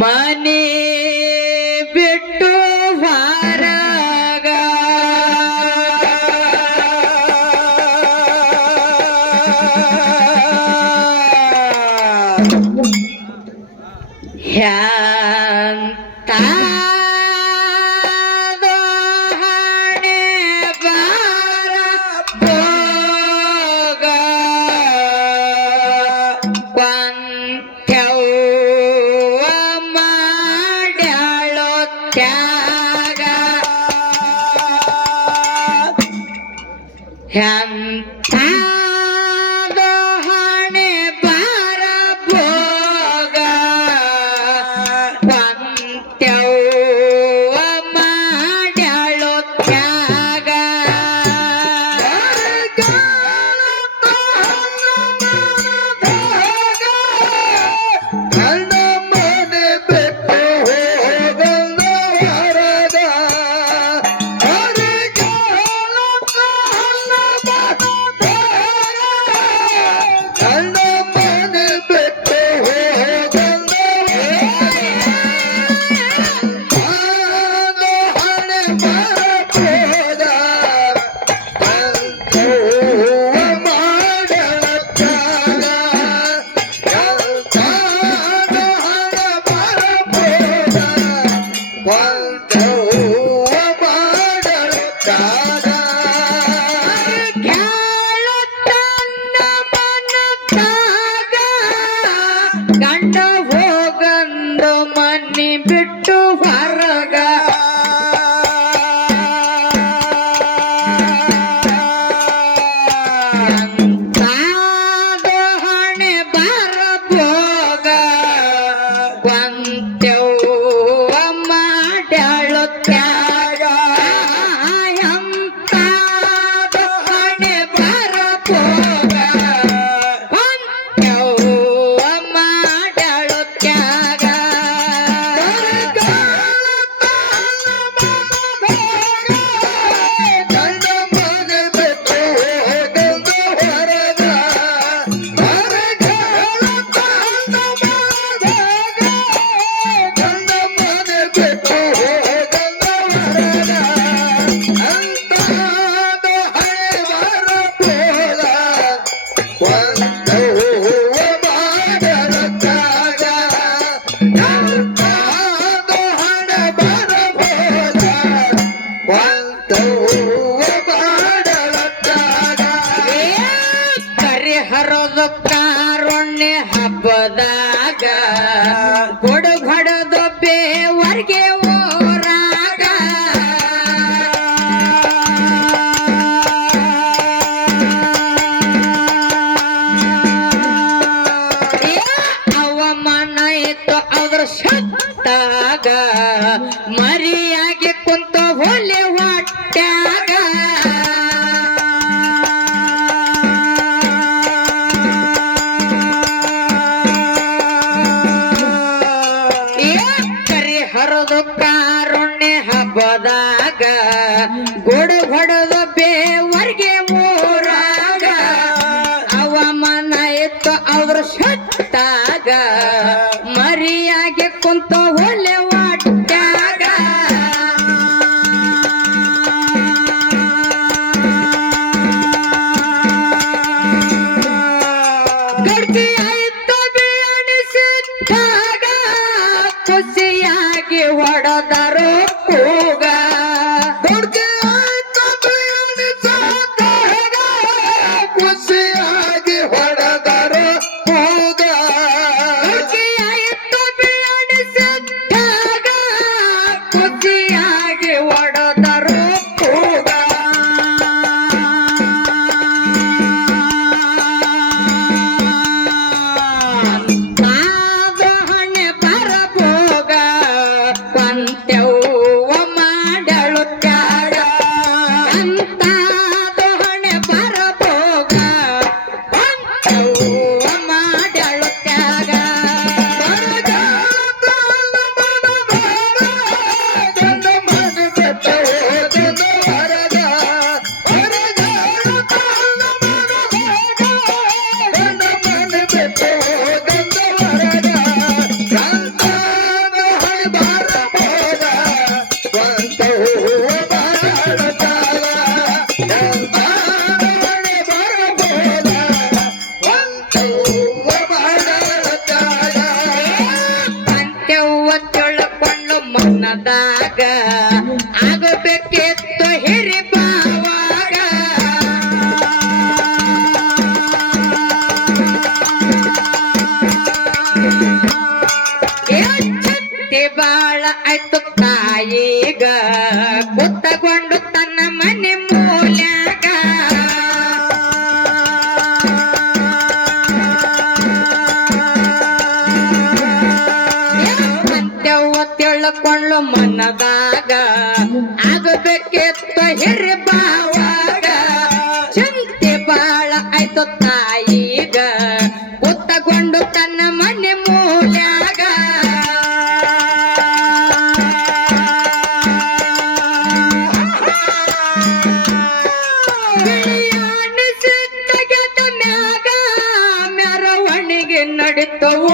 money ತ್ಯಾಗ. Wow. Yeah. ಮರಿಯಾಗಿ ಕುಂತ ಮನದಾಗ ಆಗಬೇಕೆ ಮನದಾಗ ಆಗಬೇಕಿತ್ತ ಹಿರಿ ಬಾವಾಗ ಚಿಂತೆ ಬಾಳ ಆಯ್ತು ತಾಯಿಗ ಕುತ್ತಕೊಂಡು ತನ್ನ ಮನೆ ಮೂಲ್ಯಾಗ. ಮ್ಯಾಗ ಮೆರವಣಿಗೆ ನಡೀತವು.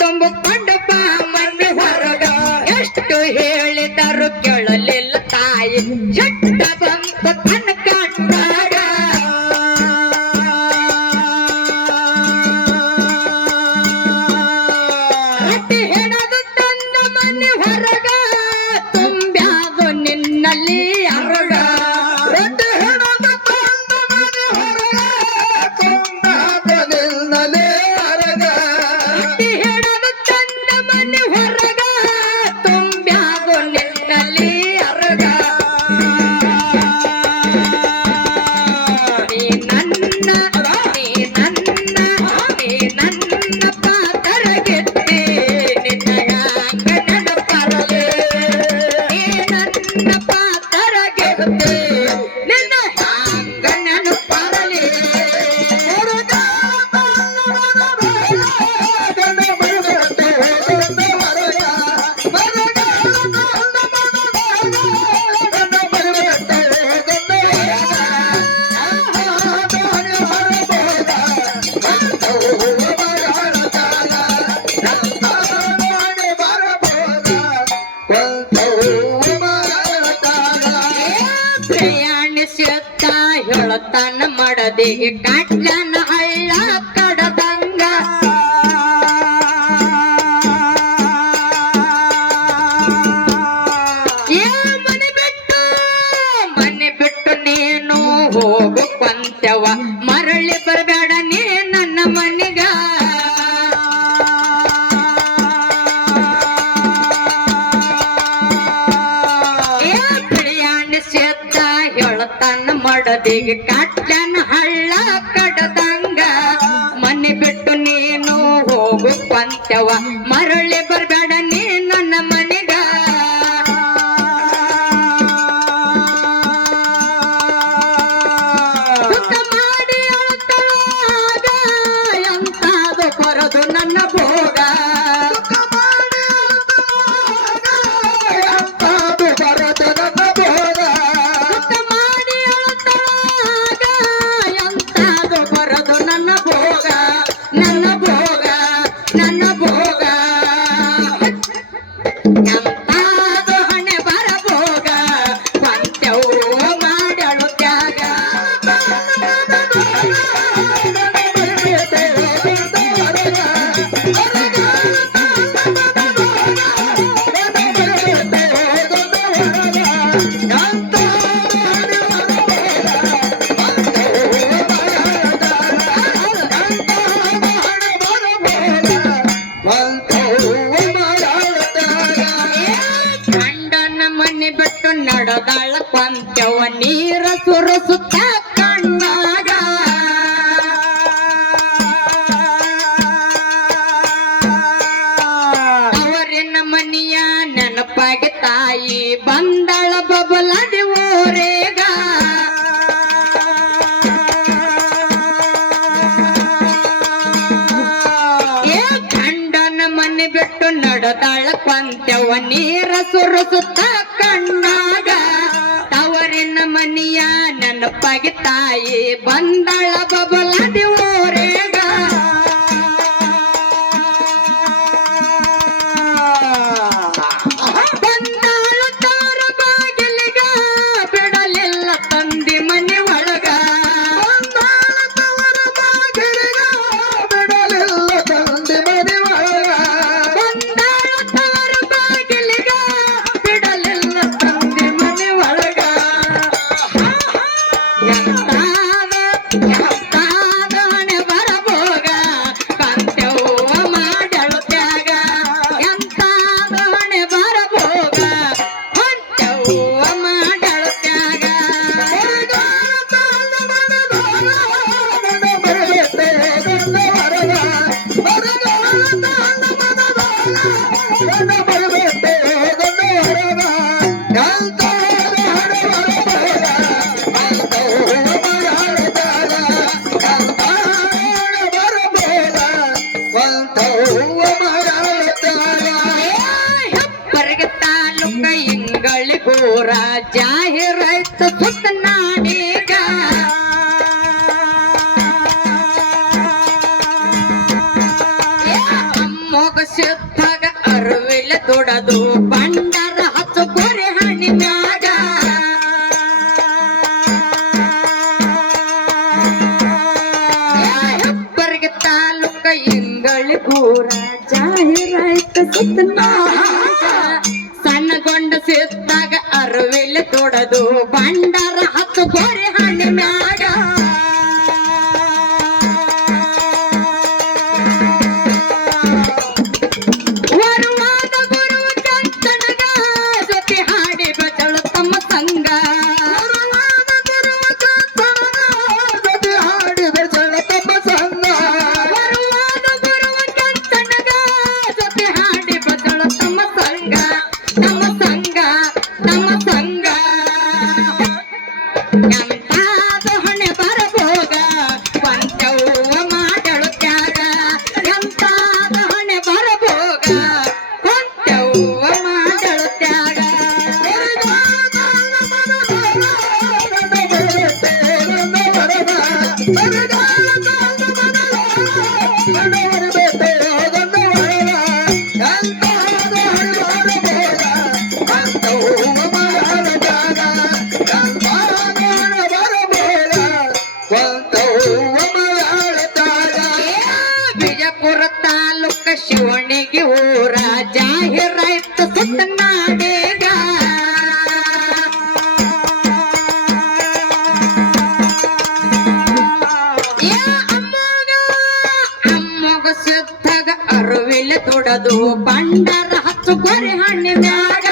பத்தொன்பத்தி Nana, I love. ಮರಳ ಕಂತವ ನೀರ ಸುರಸುತ್ತ ಕಣ್ಣಾಗ. ಅವರಿನ ಮನೆಯ ನೆನಪಾಗಿ ತಾಯಿ ಬಂದಳ ಬಬಲನೆ ಊರೇಗ. ಏ ಗಂಡನ ಮನೆ ಬಿಟ್ಟು ನಡೆದಾಳ ಪಂತ್ಯವ ನೀರ ಸುರಸುತ್ತ ಕಣ್ಣ ನನ್ನ ತಾಯಿ ಬಂದಳ ಬಬಲ ದೇವರೇ The night. ಕೊಡದು ಬಂಡರ ಹತ್ತು ಕೊರೆ ಹಣ್ಣಿನಾಗ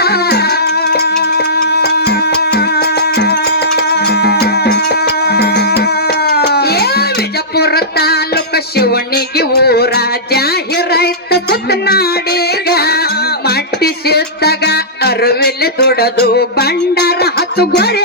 ವಿಜಪುರ ತಾಲೂಕ ಶಿವನಿಗೆ ಊರ ಜಾಹಿರಾಯ್ತ ಸುತ್ತನಾಡೀಗ ಮಟ್ಟಿಸಿದ್ದಾಗ ಅರವಿಲ್ಲಿ ತೊಡದು ಬಂಡರ ಹತ್ತು ಗೊರೆ